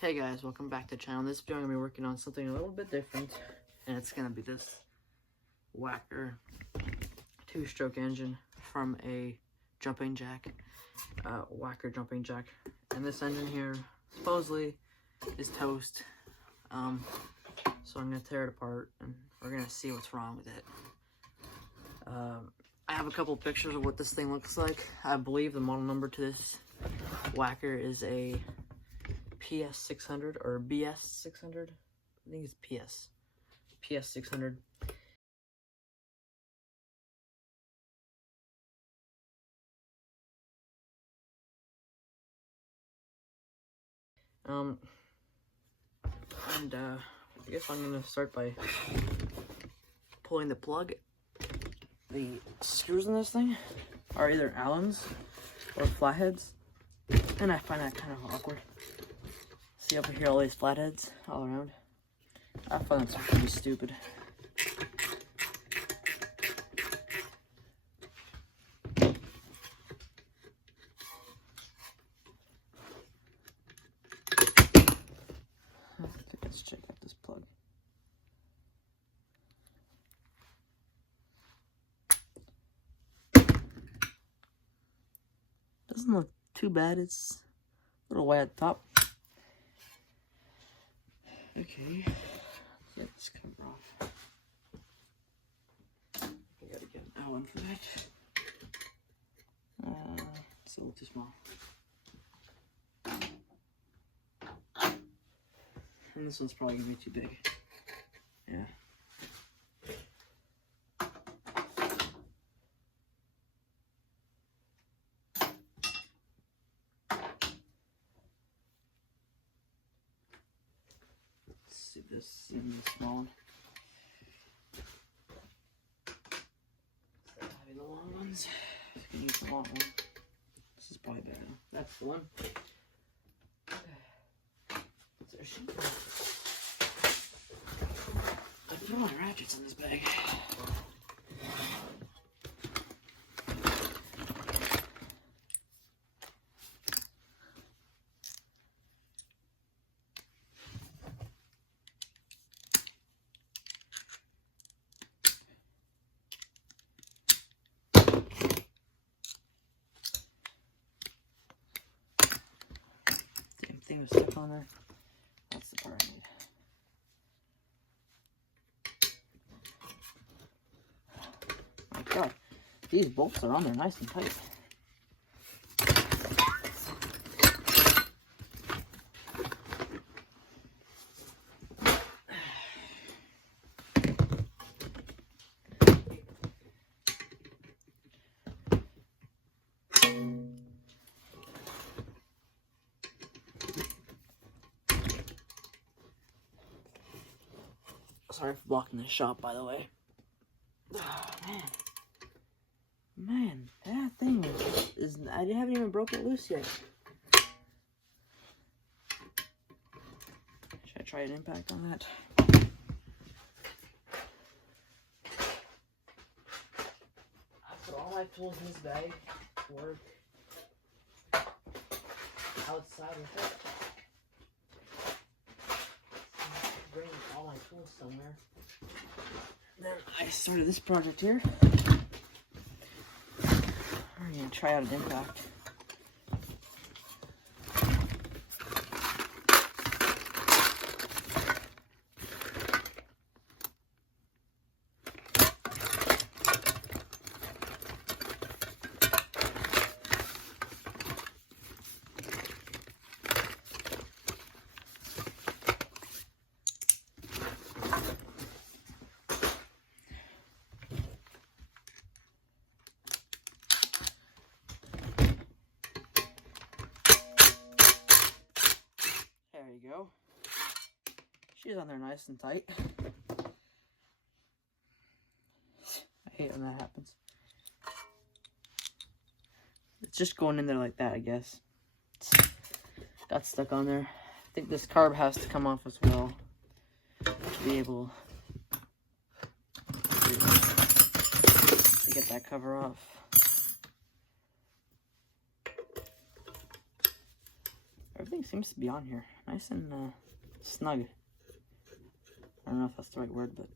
Hey guys, welcome back to the channel. In this video I'm going to be working on something a little bit different, and it's going to be this Wacker 2-stroke engine from a jumping jack, Wacker jumping jack. And this engine here supposedly is toast, so I'm going to tear it apart and we're going to see what's wrong with it. I have a couple pictures of what this thing looks like. I believe the model number to this Wacker is a PS600 or BS600. I think it's PS600. I guess I'm gonna start by pulling the plug. The screws in this thing are either Allens or flatheads, and I find that kind of awkward. See over here, all these flatheads all around. I find that's pretty stupid. Let's check out this plug. Doesn't look too bad. It's a little white at the top. Okay, let's get this cover off. I gotta get an Allen for that. It's a little too small. And this one's probably gonna be too big. Yeah. See this in the small one. Instead of having the long ones, you can use the long one. This is probably better now. That's the one. What's there sheet? I put all my ratchets in this bag. Thing was stuck on there. That's the part I need. My God, these bolts are on there nice and tight. Sorry for blocking the shop, by the way. Oh, man, that thing is I haven't even broken it loose yet. Should I try an impact on that? I put all my tools in this bag to work outside with it. Bring all my tools somewhere. Then I started this project here. We're gonna try out an impact. There you go. She's on there nice and tight. I hate when that happens. It's just going in there like that, I guess. It's got stuck on there. I think this carb has to come off as well to be able to get that cover off. everything seems to be on here. Nice and snug. I don't know if that's the right word, but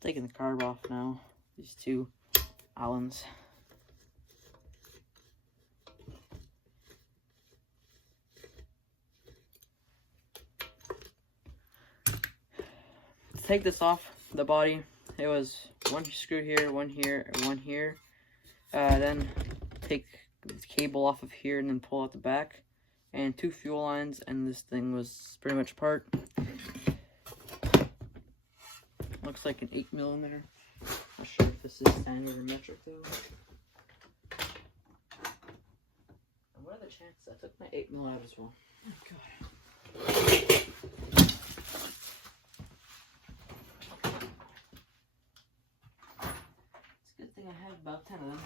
taking the carb off now. These two Allens. To take this off the body, it was one screw here, one here, and one here. Then take the cable off of here and then pull out the back. And 2 fuel lines, and this thing was pretty much apart. Looks like an 8mm. Not sure if this is standard or metric though. And what are the chances I took my 8mm out as well? Oh god. It's a good thing I had about 10 of them.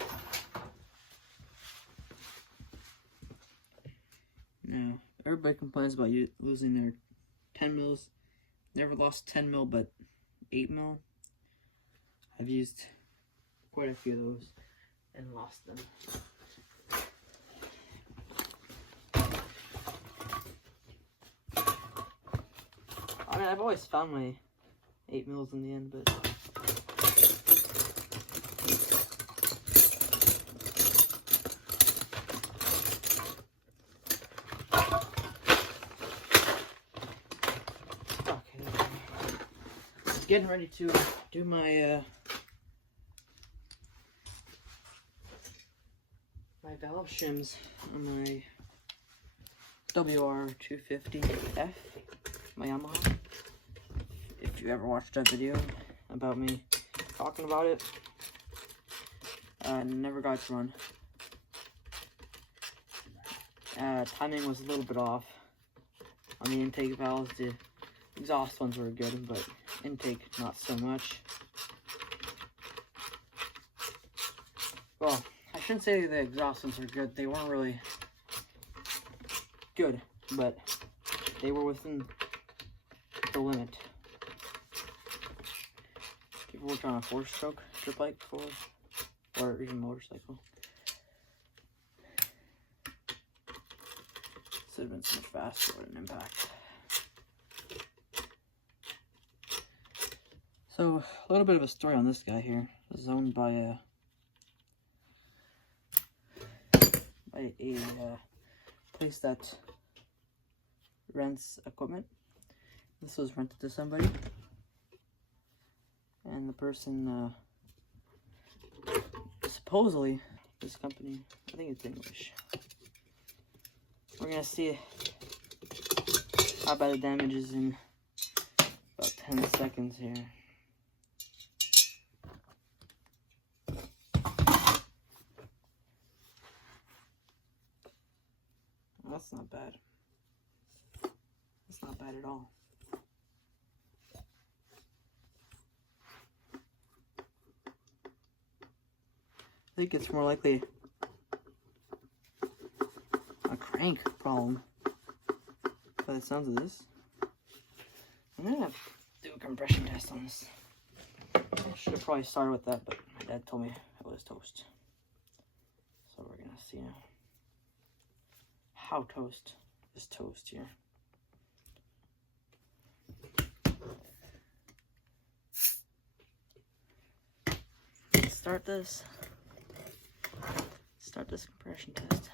Now, everybody complains about you losing their 10mm. Never lost 10mm, but 8mm. I've used quite a few of those and lost them. I mean, I've always found my 8mm in the end, but getting ready to do my my valve shims on my WR250F, my Yamaha. If you ever watched that video about me talking about it, never got to run. Timing was a little bit off on the intake valves. The exhaust ones were good, but intake not so much. Well, I shouldn't say the exhaust ones were good. They weren't really good, but they were within the limit. If you worked on a 4-stroke strip bike before, or even motorcycle, this would have been so much faster with an impact. So, a little bit of a story on this guy here. This is owned by a place that rents equipment. This was rented to somebody, and the person supposedly, this company, I think it's English. We're gonna see how bad the damage is in about 10 seconds here. That's not bad. That's not bad at all. I think it's more likely a crank problem by the sounds of this. I'm gonna have to do a compression test on this. I should have probably started with that, but my dad told me it was toast. So we're gonna see now how toast is toast here. Let's start this compression test.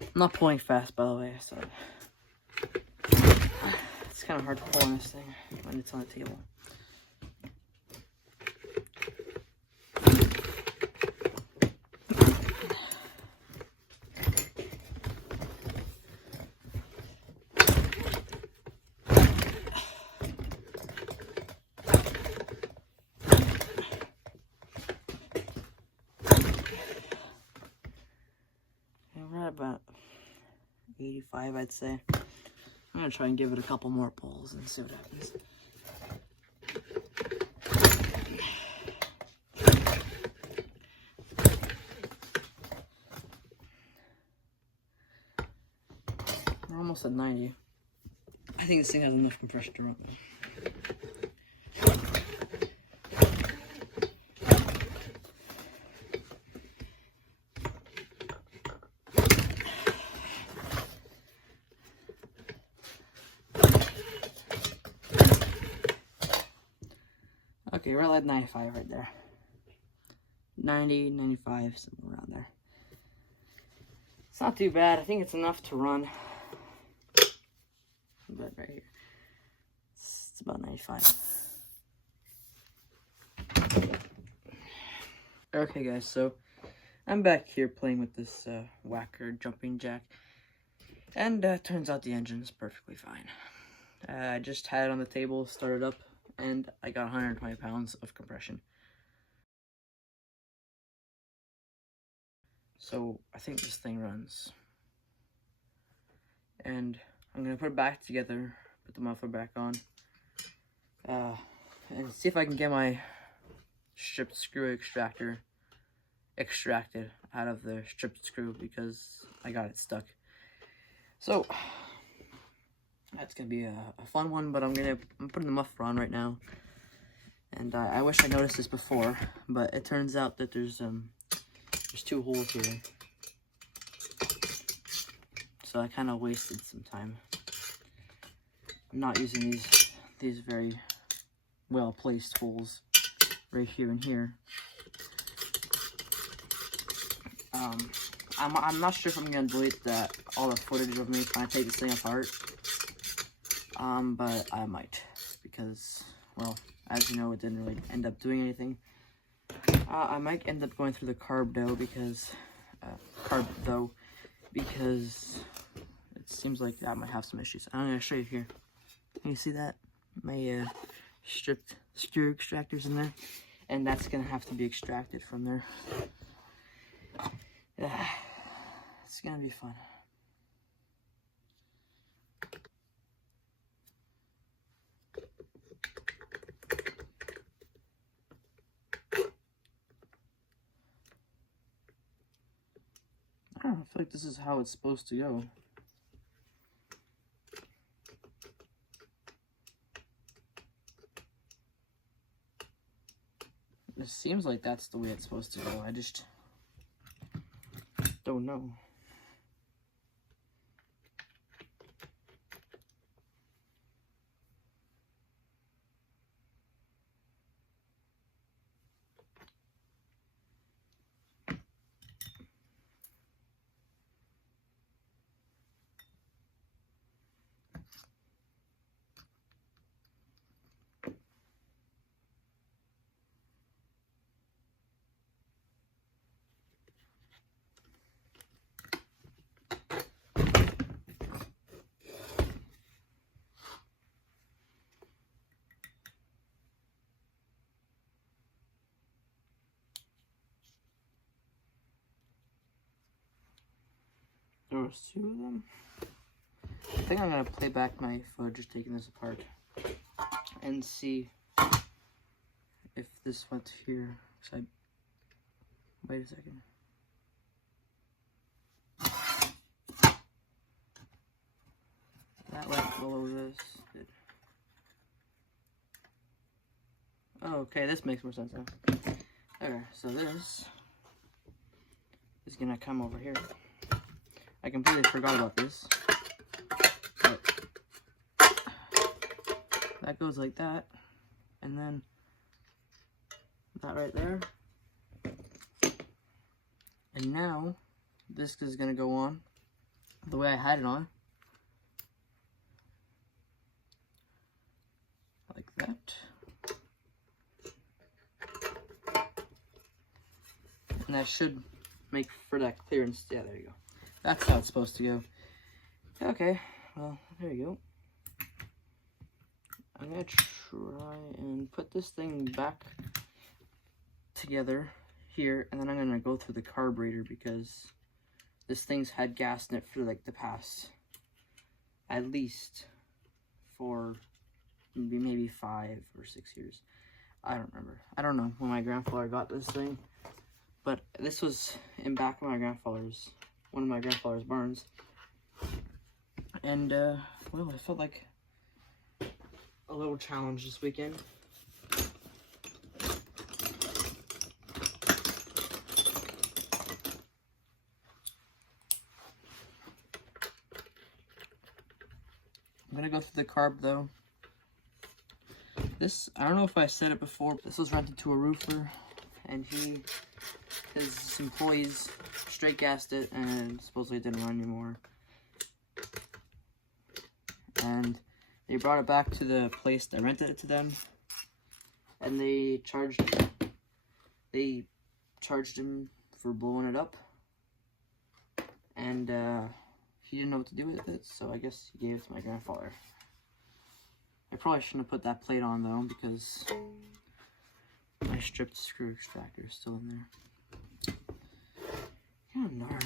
I'm not pulling fast, by the way, so it's kind of hard to pull on this thing when it's on the table. We're at about 85, I'd say. I'm gonna try and give it a couple more pulls and see what happens. We're almost at 90. I think this thing has enough compression to run though. Okay, we're at 95 right there. 90, 95, somewhere around there. It's not too bad. I think it's enough to run. But right here, it's about 95. Okay guys, so I'm back here playing with this Wacker jumping jack. And turns out the engine's perfectly fine. I just had it on the table, started up, and I got 120 pounds of compression. So I think this thing runs. And I'm gonna put it back together, put the muffler back on, and see if I can get my stripped screw extractor extracted out of the stripped screw because I got it stuck. So that's gonna be a fun one, but I'm putting the muffler on right now. And I wish I noticed this before, but it turns out that there's 2 holes here. So I kind of wasted some time. I'm not using these very well placed holes right here and here. I'm not sure if I'm gonna delete all the footage of me trying to take this thing apart. But I might, because, well, as you know, it didn't really end up doing anything. I might end up going through the carb though, because it seems like that might have some issues. I'm gonna show you here. Can you see that? My stripped screw extractors in there, and that's gonna have to be extracted from there. It's gonna be fun. I don't know, I feel like this is how it's supposed to go. It seems like that's the way it's supposed to go. I just don't know. There was 2 of them. I think I'm gonna play back my footage just taking this apart and see if this went here. Wait a second. That went below this. Oh, okay, this makes more sense now. Okay, so this is gonna come over here. I completely forgot about this. But that goes like that, and then that right there. And now this is gonna go on the way I had it on. Like that. And that should make for that clearance. Yeah, there you go. That's how it's supposed to go. Okay, well, there you go. I'm gonna try and put this thing back together here, and then I'm gonna go through the carburetor because this thing's had gas in it for like the past, at least for maybe 5 or 6 years. I don't remember. I don't know when my grandfather got this thing, but this was in back of my grandfather's, one of my grandfather's barns. And, well, I felt like a little challenge this weekend. I'm gonna go through the carb though. This, I don't know if I said it before, but this was rented to a roofer, and his employees straight gassed it, and supposedly it didn't run anymore. And they brought it back to the place that rented it to them, and they charged him for blowing it up, and he didn't know what to do with it, so I guess he gave it to my grandfather. I probably shouldn't have put that plate on though, because my stripped screw extractor is still in there. God darn.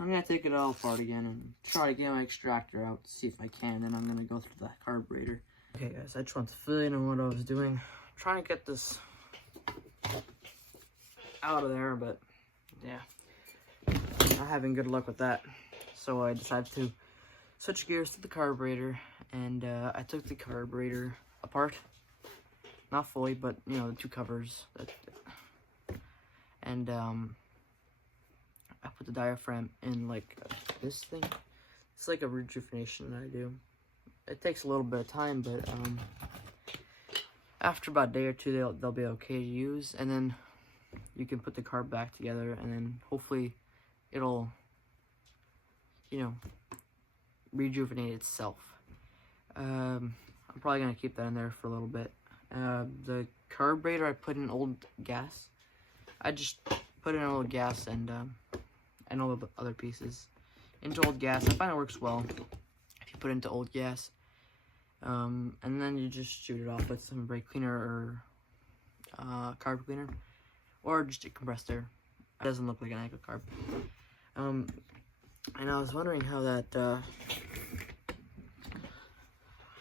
I'm gonna take it all apart again and try to get my extractor out, see if I can, then I'm gonna go through that carburetor. Okay guys, I just want to fill in on what I was doing. I'm trying to get this out of there, but yeah, not having good luck with that. So I decided to switch gears to the carburetor, and I took the carburetor apart. Not fully, but you know, the two covers. And I put the diaphragm in like this thing. It's like a rejuvenation that I do. It takes a little bit of time, but after about a day or two, they'll be okay to use, and then you can put the carb back together, and then hopefully it'll, you know, rejuvenate itself. I'm probably gonna keep that in there for a little bit. The carburetor, I put in old gas. I just put in old gas and all the other pieces into old gas. I find it works well if you put it into old gas. And then you just shoot it off with some brake cleaner or carb cleaner, or just a compressed air. It doesn't look like an Echo carb. And I was wondering how that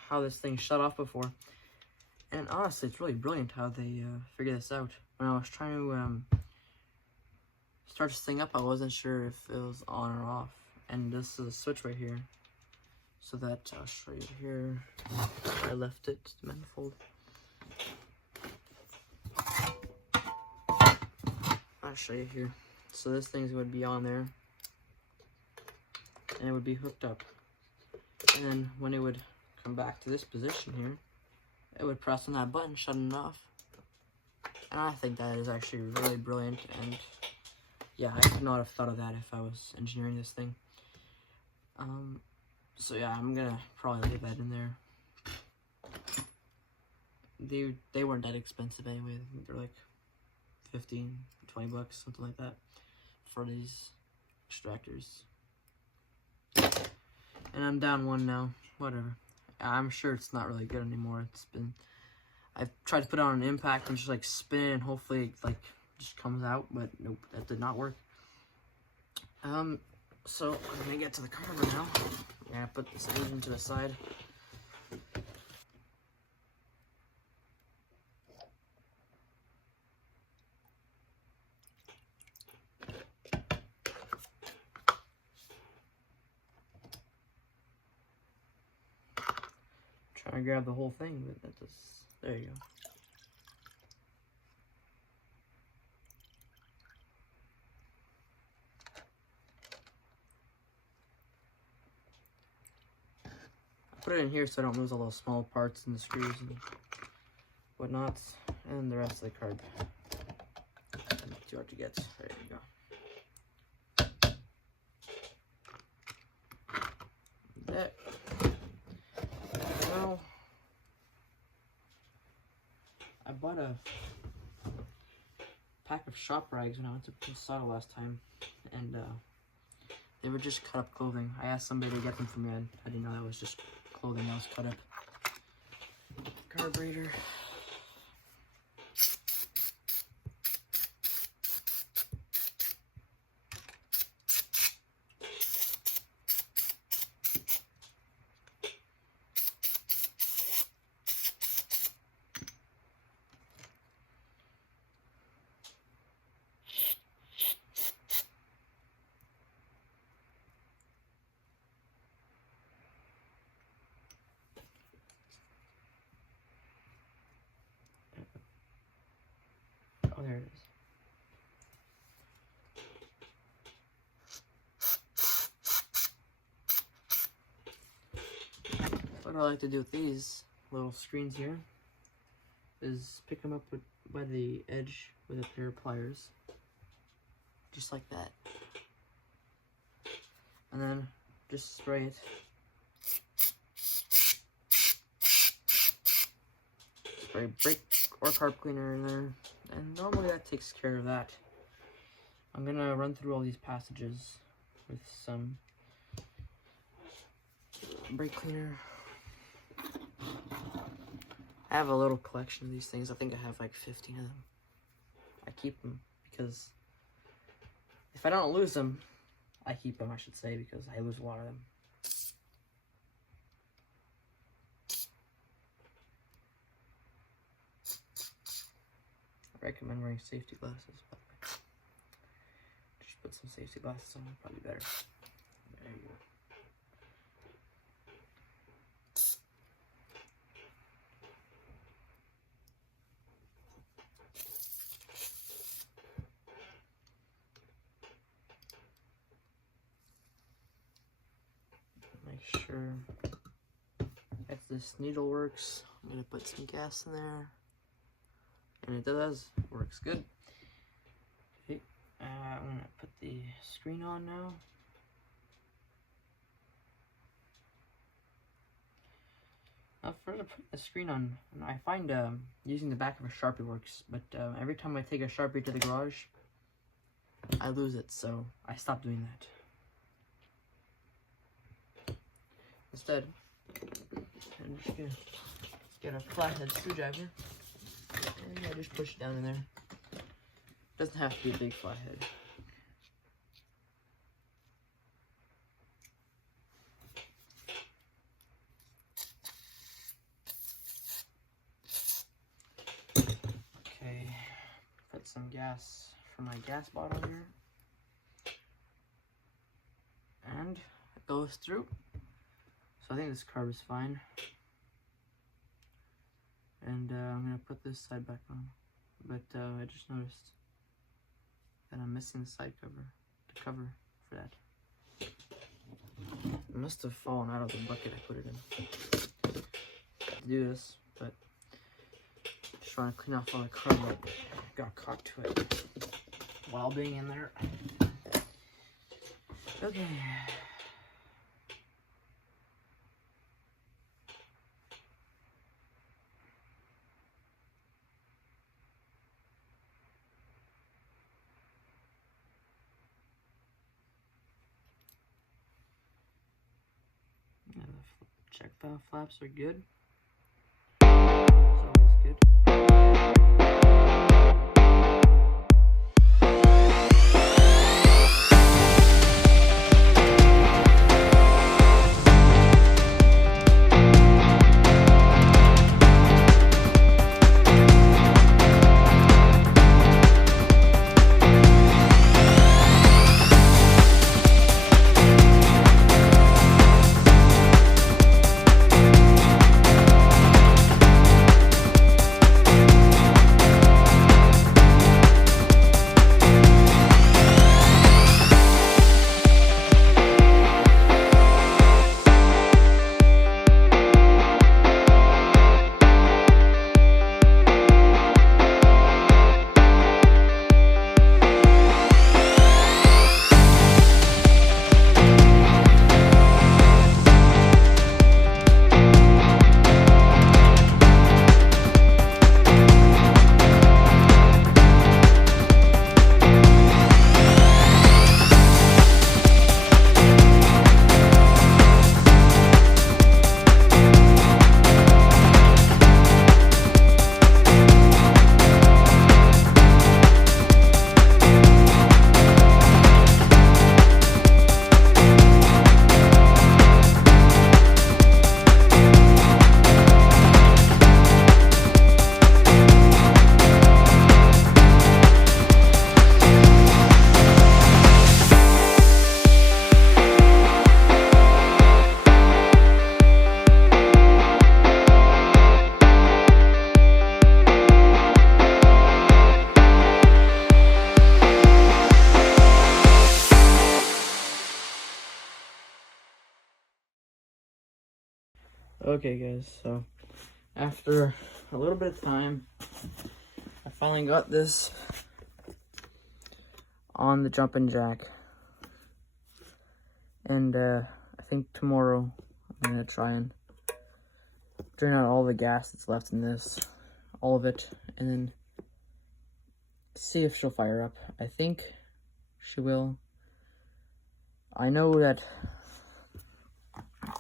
how this thing shut off before. And honestly, it's really brilliant how they figure this out. When I was trying to start this thing up, I wasn't sure if it was on or off. And this is a switch right here, so that I'll show you here. I left it, the manifold. I'll show you here. So this thing would be on there, and it would be hooked up. And then when it would come back to this position here, it would press on that button, shutting it off. And I think that is actually really brilliant, and yeah, I could not have thought of that if I was engineering this thing. So yeah, I'm gonna probably leave that in there. They weren't that expensive anyway. I think they're like 15, 20 bucks, something like that, for these extractors. And I'm down one now, whatever. I'm sure it's not really good anymore. I've tried to put it on an impact and just like spin it, and hopefully it like just comes out, but nope, that did not work. So I'm gonna get to the carburetor now. I'm gonna put this engine to the side. Trying to grab the whole thing, but that just, there you go. Put it in here so I don't lose all those small parts and the screws and whatnot, and the rest of the carb. Not too hard to get. There you go. There. Now, I bought a pack of shop rags when I went to Posada last time, and they were just cut up clothing. I asked somebody to get them for me. I didn't know that was just clothing that was cut up. Carburetor. there it is. What I like to do with these little screens here is pick them up by the edge with a pair of pliers, just like that, and then just spray it. Spray brake or carb cleaner in there, and normally that takes care of that. I'm gonna run through all these passages with some brake cleaner. I have a little collection of these things. I think I have like 15 of them. I keep them because if I don't lose them, I keep them, I should say, because I lose a lot of them. I recommend wearing safety glasses, by the way. Just put some safety glasses on, probably better. There you go. Make sure if this needle works, I'm gonna put some gas in there, and it does, works good. Okay, I'm gonna put the screen on now. Now for putting the screen on, I find using the back of a Sharpie works, but every time I take a Sharpie to the garage, I lose it, so I stopped doing that. Instead, I'm just gonna get a flathead screwdriver, and I just push it down in there. Doesn't have to be a big flathead. Okay, put some gas from my gas bottle here, and it goes through. So I think this carb is fine, and I'm gonna put this side back on, but I just noticed that I'm missing the side cover, the cover for that. It must have fallen out of the bucket I put it in to do this, but just trying to clean off all the carb that got caught to it while being in there. Okay. Check valve flaps are good. It's always good. Okay guys, so after a little bit of time, I finally got this on the jumping jack. And I think tomorrow I'm gonna try and drain out all the gas that's left in this, all of it, and then see if she'll fire up. I think she will. I know that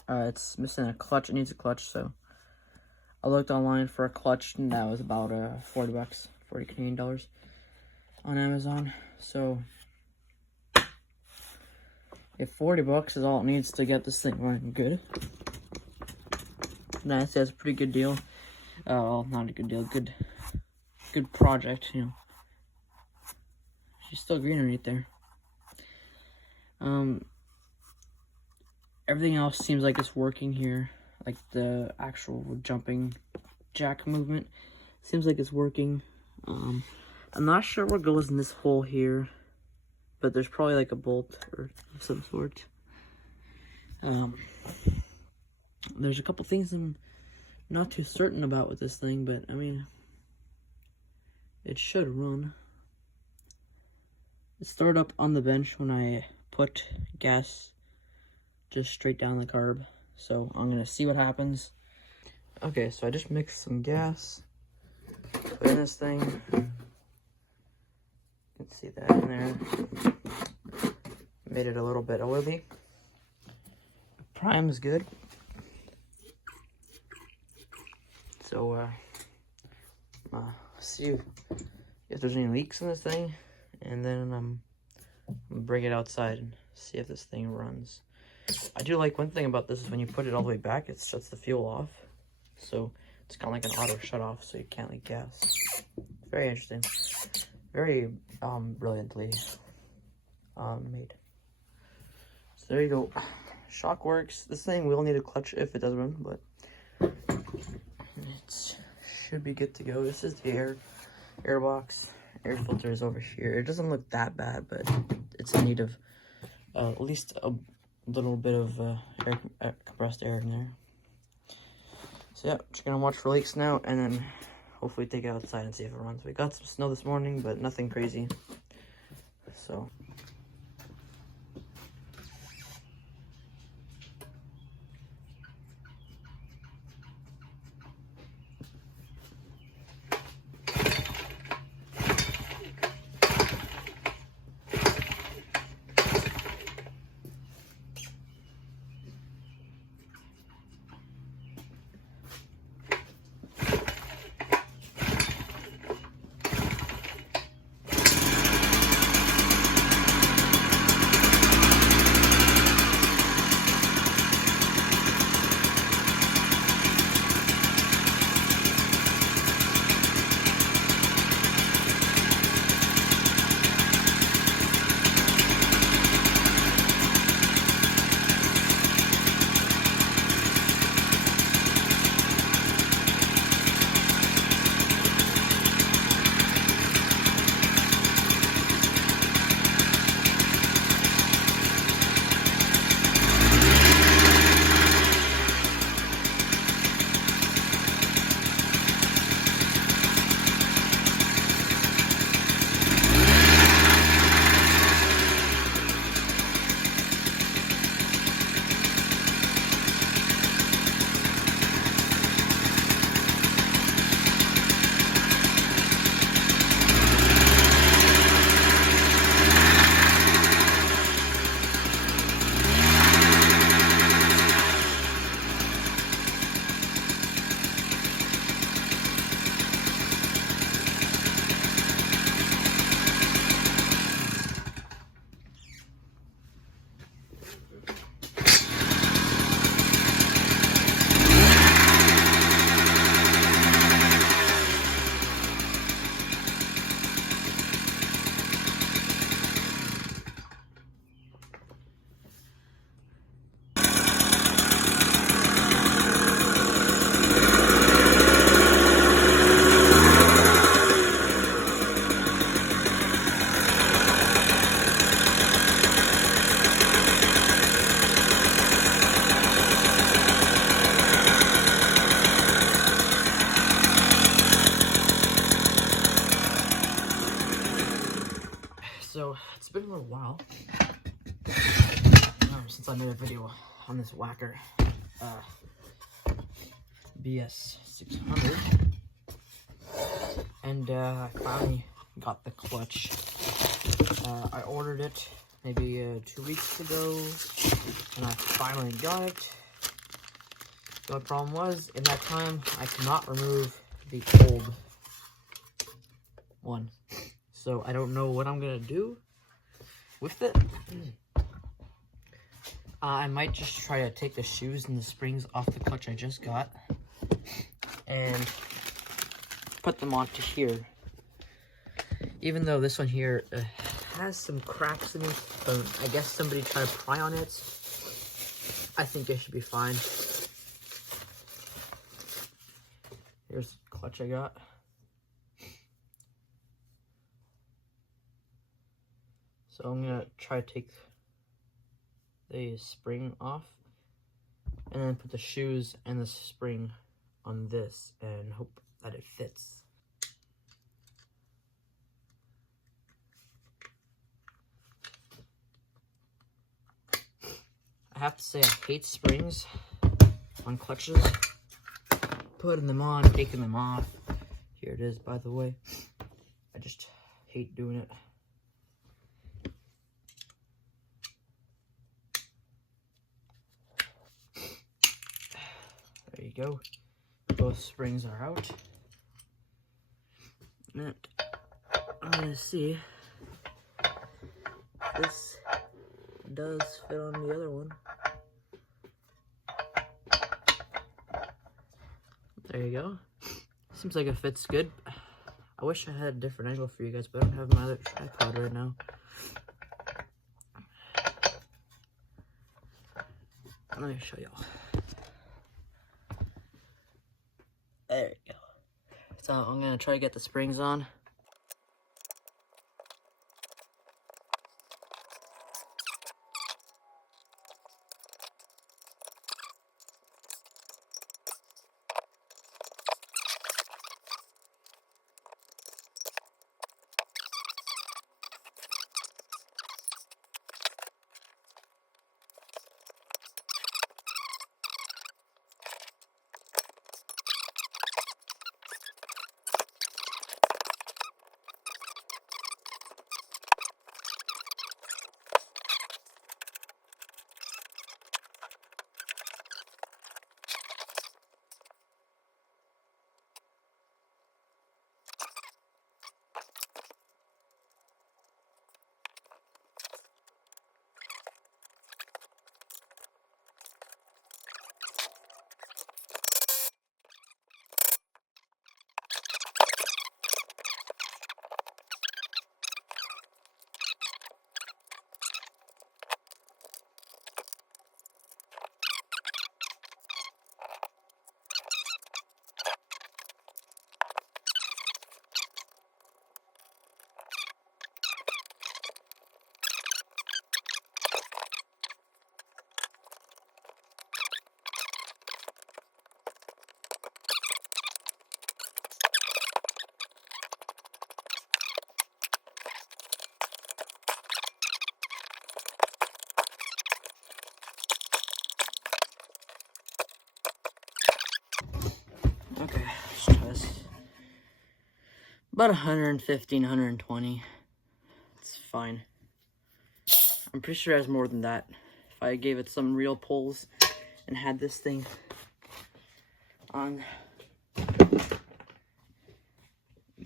it's missing a clutch. It needs a clutch, so I looked online for a clutch, and that was about 40 bucks, 40 Canadian dollars on Amazon. So if 40 bucks is all it needs to get this thing running good, then I'd say that's a pretty good deal. Well, not a good deal, good project, you know. She's still green right there. Everything else seems like it's working here. Like the actual jumping jack movement seems like it's working. I'm not sure what goes in this hole here, but there's probably like a bolt or some sort. There's a couple things I'm not too certain about with this thing, but I mean, it should run. It started up on the bench when I put gas just straight down the carb. So I'm gonna see what happens. Okay, so I just mixed some gas, put in this thing. You can see that in there. Made it a little bit oily. Prime is good. So see if there's any leaks in this thing, and then I'm gonna bring it outside and see if this thing runs. I do like one thing about this is when you put it all the way back, it shuts the fuel off. So it's kind of like an auto shut off, so you can't leak gas. Very interesting. Very brilliantly made. So there you go. Shock works. This thing will need a clutch if it does run, but it should be good to go. This is the air box. Air filter is over here. It doesn't look that bad, but it's in need of at least a little bit of compressed air in there. So yeah, just gonna watch for leaks now, and then hopefully take it outside and see if it runs. We got some snow this morning, but nothing crazy. So another video on this Wacker BS600, and I finally got the clutch. I ordered it maybe 2 weeks ago, and I finally got it. The only problem was, in that time, I could not remove the old one. So I don't know what I'm gonna do with it. I might just try to take the shoes and the springs off the clutch I just got and put them onto here. Even though this one here has some cracks in it, I guess somebody tried to pry on it. I think it should be fine. Here's the clutch I got. So I'm gonna try to take the spring off and then put the shoes and the spring on this and hope that it fits. I have to say I hate springs on clutches. Putting them on, taking them off. Here it is, by the way. I just hate doing it. There you go. Both springs are out. And I'm gonna see if this does fit on the other one. There you go. Seems like it fits good. I wish I had a different angle for you guys, but I don't have my other tripod right now. Let me show y'all. There you go. So I'm gonna try to get the springs on. Okay, let's try this. About 115, 120. It's fine. I'm pretty sure it has more than that. If I gave it some real pulls and had this thing on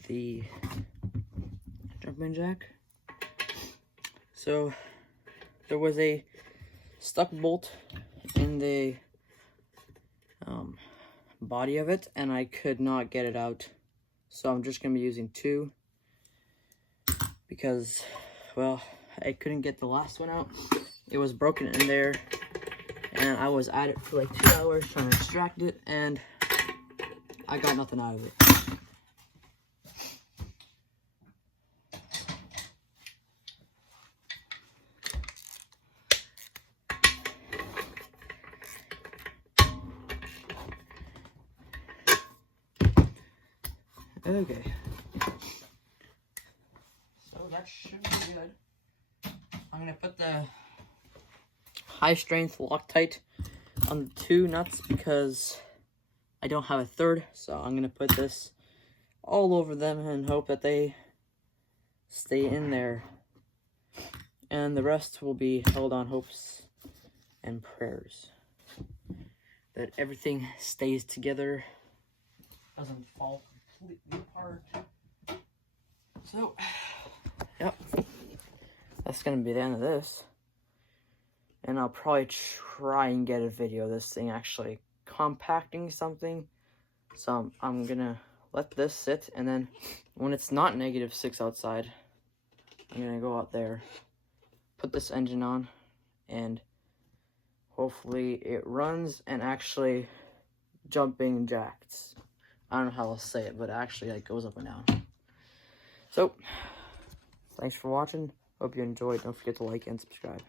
the jumping jack. So there was a stuck bolt in the body of it, and I could not get it out. So I'm just gonna be using two because, well, I couldn't get the last one out. It was broken in there, and I was at it for like 2 hours trying to extract it, and I got nothing out of it. Okay, so that should be good. I'm gonna put the high strength Loctite on the 2 nuts because I don't have a third, so I'm going to put this all over them and hope that they stay in there. And the rest will be held on hopes and prayers that everything stays together, doesn't fall completely apart. So, yep, that's going to be the end of this. And I'll probably try and get a video of this thing actually compacting something. So I'm going to let this sit, and then when it's not -6 outside, I'm going to go out there, put this engine on, and hopefully it runs and actually jumping jacks. I don't know how I'll say it, but actually like goes up and down. So, thanks for watching. Hope you enjoyed. Don't forget to like and subscribe.